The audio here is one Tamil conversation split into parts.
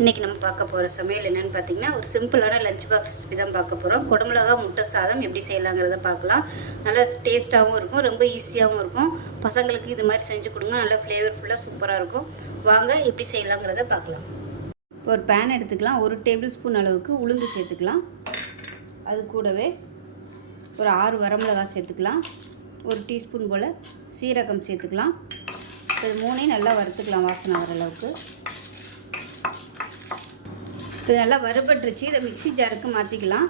இன்றைக்கி நம்ம பார்க்க போகிற சமையல் என்னென்னு பார்த்தீங்கன்னா ஒரு சிம்பிளான லஞ்ச் பாக்ஸ் ரெசிபி தான் பார்க்க போகிறோம் குடமிளகா முட்டை சாதம் எப்படி செய்யலாங்கிறத பார்க்கலாம். நல்லா டேஸ்ட்டாகவும் இருக்கும் ரொம்ப ஈஸியாகவும் இருக்கும். பசங்களுக்கு இது மாதிரி செஞ்சு கொடுங்க நல்லா ஃப்ளேவர்ஃபுல்லாக சூப்பராக இருக்கும். வாங்க எப்படி செய்யலாங்கிறத பார்க்கலாம். ஒரு பேன் எடுத்துக்கலாம் ஒரு டேபிள் ஸ்பூன் அளவுக்கு உளுந்து சேர்த்துக்கலாம். அது கூடவே ஒரு ஆறு வரமிளகா சேர்த்துக்கலாம். ஒரு டீஸ்பூன் போல் சீரகம் சேர்த்துக்கலாம். இது மூணையும் நல்லா வறுத்துக்கலாம் வாசனை வர அளவுக்கு. இப்போ நல்லா வறுபட்டுருச்சு. இதை மிக்ஸி ஜாருக்கு மாற்றிக்கலாம்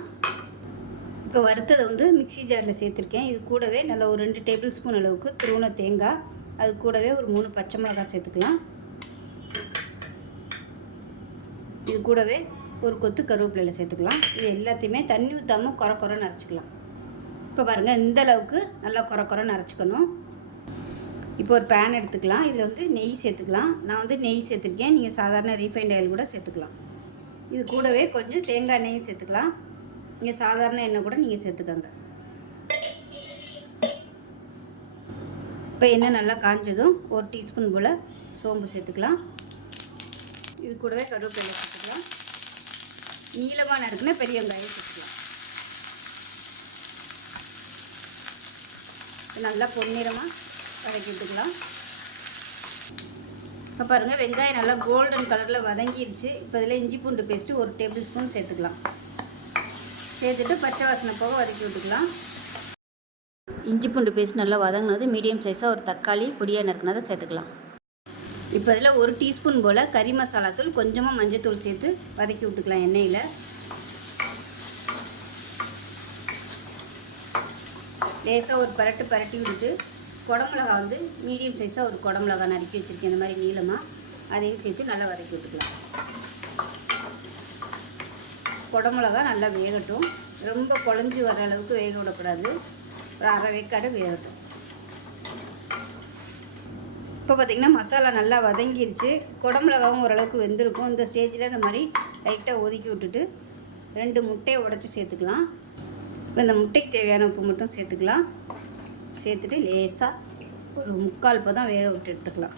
இப்போ வறுத்ததை வந்து மிக்சி ஜாரில் சேர்த்துருக்கேன். இது கூடவே நல்லா ஒரு ரெண்டு டேபிள் ஸ்பூன் அளவுக்கு துருவன தேங்காய். அது கூடவே ஒரு மூணு பச்சை மிளகாய் சேர்த்துக்கலாம். இது கூடவே ஒரு கொத்து கருவேப்பிலையில் சேர்த்துக்கலாம். இது எல்லாத்தையுமே தண்ணி ஊற்றாமல் குறை குறைன்னு அரைச்சிக்கலாம். இப்போ பாருங்கள் இந்த அளவுக்கு நல்லா குறை குறைன்னு அரைச்சிக்கணும். இப்போ ஒரு பேன் எடுத்துக்கலாம். இதில் வந்து நெய் சேர்த்துக்கலாம். நான் வந்து நெய் சேர்த்துருக்கேன். நீங்கள் சாதாரண ரீஃபைண்ட் ஆயில் கூட சேர்த்துக்கலாம். இது கூடவே கொஞ்சம் தேங்காய் எண்ணெயும் சேர்த்துக்கலாம். நீங்கள் சாதாரண எண்ணெய் கூட நீங்கள் சேர்த்துக்கோங்க. இப்போ எண்ணெய் நல்லா காஞ்சதும் ஒரு டீஸ்பூன் போல் சோம்பு சேர்த்துக்கலாம். இது கூடவே கருவேப்பிலை சேர்த்துக்கலாம். நீளமாக நறுக்குன்னா பெரிய வெங்காயம் சேர்த்துக்கலாம். நல்லா பொன்னிறமாக வதக்கி விட்டுக்கலாம் இப்போ பாருங்கள் வெங்காயம் நல்லா கோல்டன் கலரில் வதங்கிடுச்சு இப்போ இதில் இஞ்சி பூண்டு பேஸ்ட்டு ஒரு டேபிள் ஸ்பூன் சேர்த்துக்கலாம். சேர்த்துட்டு பச்சை வாசனை போக வதக்கி விட்டுக்கலாம். இஞ்சி பூண்டு பேஸ்ட் நல்லா வதங்கினது மீடியம் சைஸாக ஒரு தக்காளி பொடியாக நறுக்கினதை சேர்த்துக்கலாம். இப்போ இதில் ஒரு டீஸ்பூன் போல் கறி மசாலா தூள் கொஞ்சமாக மஞ்சத்தூள் சேர்த்து வதக்கி விட்டுக்கலாம் எண்ணெயில். லேசாக ஒரு பரட்டு பரட்டி விட்டுட்டு குடமிளகா வந்து மீடியம் சைஸாக ஒரு குடமிளகா நறுக்கி வச்சுருக்கேன். இந்த மாதிரி நீளமாக அதையும் சேர்த்து நல்லா வதக்கி விட்டுக்கலாம். குடமிளகா நல்லா வேகட்டும். ரொம்ப குழஞ்சி வர அளவுக்கு வேக விடக்கூடாது. ஒரு அரை வேக்காடு வேகட்டும். இப்போ பார்த்திங்கன்னா மசாலா நல்லா வதங்கிருச்சு. குடமிளகாவும் ஓரளவுக்கு வெந்திருக்கும். இந்த ஸ்டேஜில் இந்த மாதிரி லைட்டாக ஒதுக்கி விட்டுட்டு ரெண்டு முட்டையை உடச்சி சேர்த்துக்கலாம். இப்போ இந்த முட்டைக்கு தேவையான உப்பு மட்டும் சேர்த்துக்கலாம். சேர்த்துட்டு லேசாக ஒரு முக்கால் பதம் வேக விட்டு எடுத்துக்கலாம்.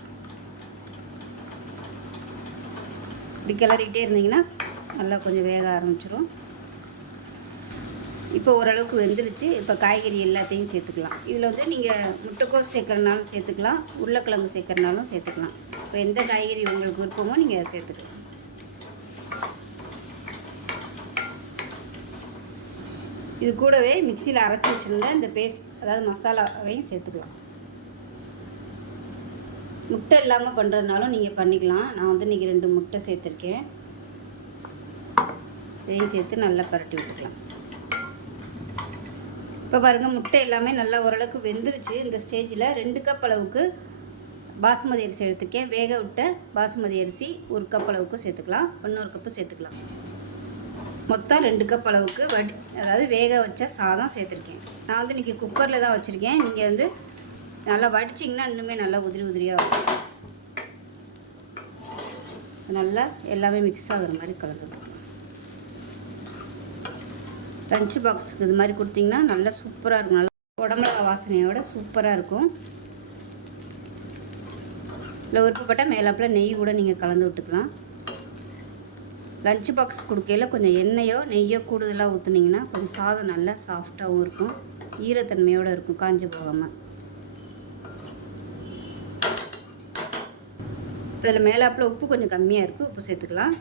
இப்படி கிளறிக்கிட்டே இருந்தீங்கன்னா நல்லா கொஞ்சம் வேக ஆரம்பிச்சிடும் இப்போ ஓரளவுக்கு வெந்துருச்சு. இப்போ காய்கறி எல்லாத்தையும் சேர்த்துக்கலாம். இதில் வந்து நீங்கள் முட்டைக்கோஸ் சேர்க்குறனாலும் சேர்த்துக்கலாம். உருளைக்கிழங்கு சேர்க்குறனாலும் சேர்த்துக்கலாம். இப்போ எந்த காய்கறி உங்களுக்கு விருப்பமோ நீங்கள் சேர்த்துக்கலாம். இது கூடவே மிக்சியில் அரைச்சி வச்சுருந்த இந்த பேஸ்ட் அதாவது மசாலாவையும் சேர்த்துக்கலாம். முட்டை இல்லாமல் பண்ணுறதுனாலும் நீங்கள் பண்ணிக்கலாம். நான் வந்து இன்றைக்கி ரெண்டு முட்டை சேர்த்துருக்கேன். இதையும் சேர்த்து நல்லா பரட்டி விட்டுக்கலாம். இப்போ பாருங்கள் முட்டை எல்லாமே நல்லா ஓரளவுக்கு வெந்துருச்சு. இந்த ஸ்டேஜில் ரெண்டு கப் அளவுக்கு பாசுமதி அரிசி எடுத்துருக்கேன். வேக விட்ட பாசுமதி அரிசி ஒரு கப் அளவுக்கு சேர்த்துக்கலாம். இன்னொரு கப்பு சேர்த்துக்கலாம். மொத்தம் ரெண்டு கப் அளவுக்கு வடி அதாவது வேக வச்ச சாதம் சேர்த்துருக்கேன். நான் வந்து இன்றைக்கி குக்கரில் தான் வச்சுருக்கேன். நீங்கள் வந்து நல்லா வடிச்சிங்கன்னா இன்னுமே நல்லா உதிரி உதிரியாக இருக்கும் நல்லா எல்லாமே மிக்ஸ் ஆகிற மாதிரி கலந்துடும் லஞ்ச் பாக்ஸுக்கு இது மாதிரி கொடுத்தீங்கன்னா நல்லா சூப்பராக இருக்கும். நல்லா உடம்புல வாசனையோட சூப்பராக இருக்கும். இல்லை விருப்பப்பட்டால் மேலாப்பில் நெய் கூட நீங்கள் கலந்து விட்டுக்கலாம். லஞ்ச் பாக்ஸ் கொடுக்கையில் கொஞ்சம் எண்ணெயோ நெய்யோ கூடுதலாக ஊற்றுனீங்கன்னா கொஞ்சம் சாதம் நல்லா சாஃப்டாகவும் இருக்கும். ஈரத்தன்மையோடு இருக்கும் காஞ்சி போகாமல் இதில் மேலாப்பில் உப்பு கொஞ்சம் கம்மியாக இருக்குது உப்பு சேர்த்துக்கலாம்.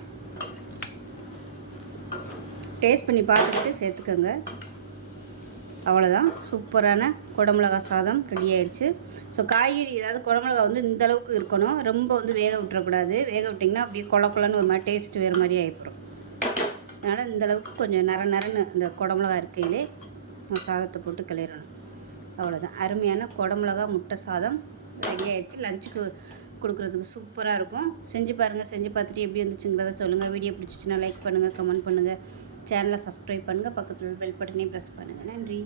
டேஸ்ட் பண்ணி பார்த்துக்கிட்டு சேர்த்துக்கோங்க. அவ்வளோதான் சூப்பரான குடமிளகா சாதம் ரெடி ஆயிடுச்சு. ஸோ காய்கறி ஏதாவது குடமிளகா வந்து இந்த அளவுக்கு இருக்கணும். ரொம்ப வந்து வேக விட்டுறக்கூடாது. வேக விட்டிங்கன்னா அப்படியே கொல கொலன்னு ஒரு மாதிரி டேஸ்ட் வேறு மாதிரி ஆகிப்படும் அதனால் இந்த அளவுக்கு கொஞ்சம் நர நரன்னு இந்த குடமிளகா இருக்கையிலே சாதத்தை போட்டு கிளறணும் அவ்வளோதான் அருமையான குடமிளகா முட்டை சாதம் ரெடி ஆகிடுச்சு லஞ்சுக்கு கொடுக்குறதுக்கு சூப்பராக இருக்கும். செஞ்சு பாருங்கள் செஞ்சு பார்த்துட்டு எப்படி இருந்துச்சுங்கிறத சொல்லுங்கள் வீடியோ பிடிச்சிச்சின்னா லைக் பண்ணுங்கள் கமெண்ட் பண்ணுங்கள் சேனலை சப்ஸ்கிரைப் பண்ணுங்கள் பக்கத்தில் பெல் பட்டனையும் ப்ரெஸ் பண்ணுங்கள் நன்றி.